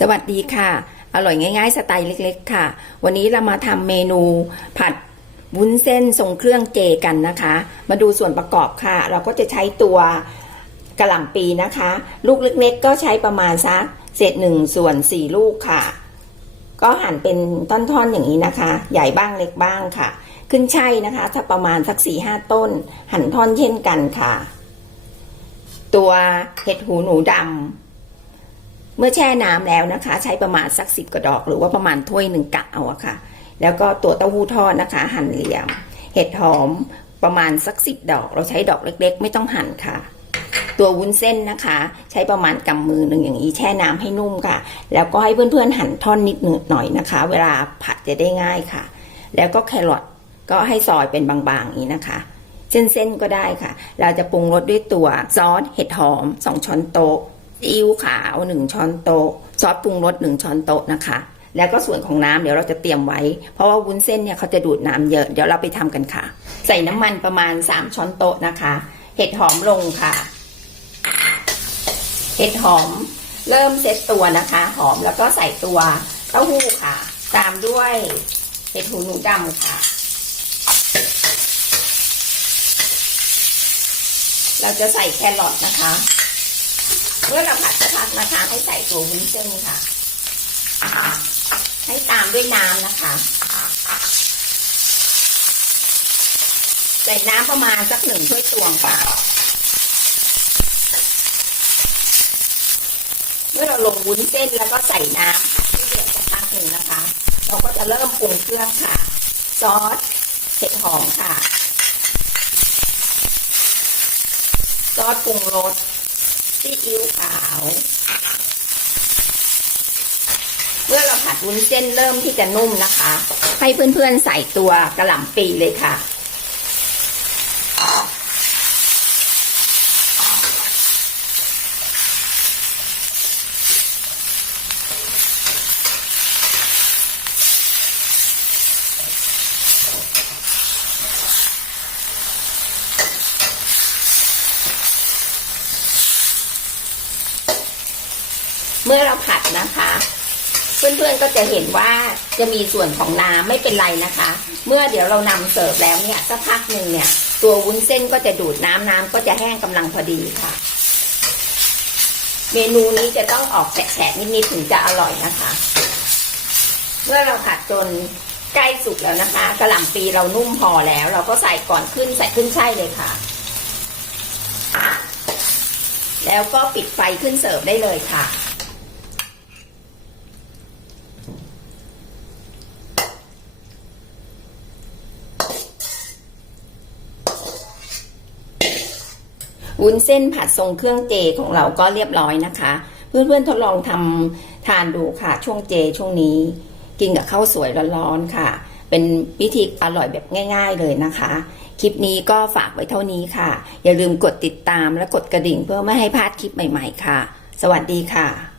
สวัสดีค่ะ อร่อยง่าย ๆ สไตล์เล็ก ๆ ค่ะ วันนี้เรามาทำเมนูผัดวุ้นเส้นทรงเครื่องเจกันนะคะ มาดูส่วนประกอบค่ะ เราก็จะใช้ตัวกระหล่ำปีนะคะ ลูกเล็ก ๆ ก็ใช้ประมาณสักเศษหนึ่งส่วนสี่ลูกค่ะ ก็หั่นเป็นท่อนๆอย่างนี้นะคะ ใหญ่บ้างเล็กบ้างค่ะ ขึ้นช่ายนะคะ ถ้าประมาณสักสี่ห้าต้น หั่นท่อนเช่นกันค่ะ ตัวเห็ดหูหนูดำ เมื่อแช่น้ำแล้วนะคะ ใช้ประมาณสักสิบกระดอก หรือว่าประมาณถ้วยหนึ่งกะเอาอะค่ะ แล้วก็ตัวเต้าหู้ทอดนะคะ หั่นเหลี่ยม เห็ดหอมประมาณสักสิบดอก เราใช้ดอกเล็ก ๆ ไม่ต้องหั่นค่ะ ตัววุ้นเส้นนะคะ ใช้ประมาณกำมือหนึ่งอย่างนี้แช่น้ำให้นุ่มค่ะ แล้วก็ให้เพื่อนๆหั่นท่อนนิดหน่อยนะคะ เวลาผัดจะได้ง่ายค่ะ แล้วก็แครอทก็ให้ซอยเป็นบางๆอย่างนี้นะคะเส้นๆก็ได้ค่ะ เราจะปรุงรสด้วยตัวซอสเห็ดหอมสองช้อนโต๊ะ ซีอิ๊วขาวหนึ่งช้อนโต๊ะซอสปรุงรสหนึ่งช้อนโต๊ะนะคะ แล้วก็ส่วนของน้ำเดี๋ยวเราจะเตรียมไว้ เพราะว่าวุ้นเส้นเนี่ยเขาจะดูดน้ำเยอะเดี๋ยวเราไปทำกันค่ะ ใส่น้ำมันประมาณสามช้อนโต๊ะนะคะ เห็ดหอมลงค่ะ เห็ดหอมเริ่มเซตตัวนะคะ หอมแล้วก็ใส่ตัวเต้าหู้ค่ะ ตามด้วยเห็ดหูหนูดำค่ะเราจะใส่แครอทนะคะ เมื่อเราผัดสักพักนะคะ ให้ใส่ตัววุ้นเส้นค่ะ ให้ตามด้วยน้ำนะคะ ใส่น้ำประมาณสักหนึ่งถ้วยตวงค่ะเมื่อเราลงวุ้นเส้นแล้วก็ใส่น้ำที่เดือดสักพักหนึ่งนะคะ เราก็จะเริ่มปรุงเครื่องค่ะ ซอสเห็ดหอมค่ะ ซอสปรุงรส ซีอิ๊วขาว เมื่อเราผัดวุ้นเส้นเริ่มที่จะนุ่มนะคะ ให้เพื่อนๆใส่ตัวกระหล่ำปีเลยค่ะ เมื่อเราผัดนะคะ เพื่อนๆก็จะเห็นว่าจะมีส่วนของน้ำไม่เป็นไรนะคะ เมื่อเดี๋ยวเรานำเสิร์ฟแล้วเนี่ยสักพักหนึ่งเนี่ย ตัววุ้นเส้นก็จะดูดน้ำน้ำก็จะแห้งกำลังพอดีค่ะ เมนูนี้จะต้องออกแฉะๆนิดๆถึงจะอร่อยนะคะ เมื่อเราผัดจนใกล้สุกแล้วนะคะกระหล่ำปีเรานุ่มพอแล้ว เราก็ใส่ก่อนขึ้นใส่ขึ้นช่เลยค่ะ แล้วก็ปิดไฟขึ้นเสิร์ฟได้เลยค่ะ วุ้นเส้นผัดทรงเครื่องเจของเราก็เรียบร้อยนะคะ เพื่อนๆทดลองทำทานดูค่ะ ช่วงเจช่วงนี้ กินกับข้าวสวยร้อนๆค่ะ เป็นวิธีอร่อยแบบง่าย ๆเลยนะคะ คลิปนี้ก็ฝากไว้เท่านี้ค่ะ อย่าลืมกดติดตามและกดกระดิ่งเพื่อไม่ให้พลาดคลิปใหม่ ๆ ค่ะ สวัสดีค่ะ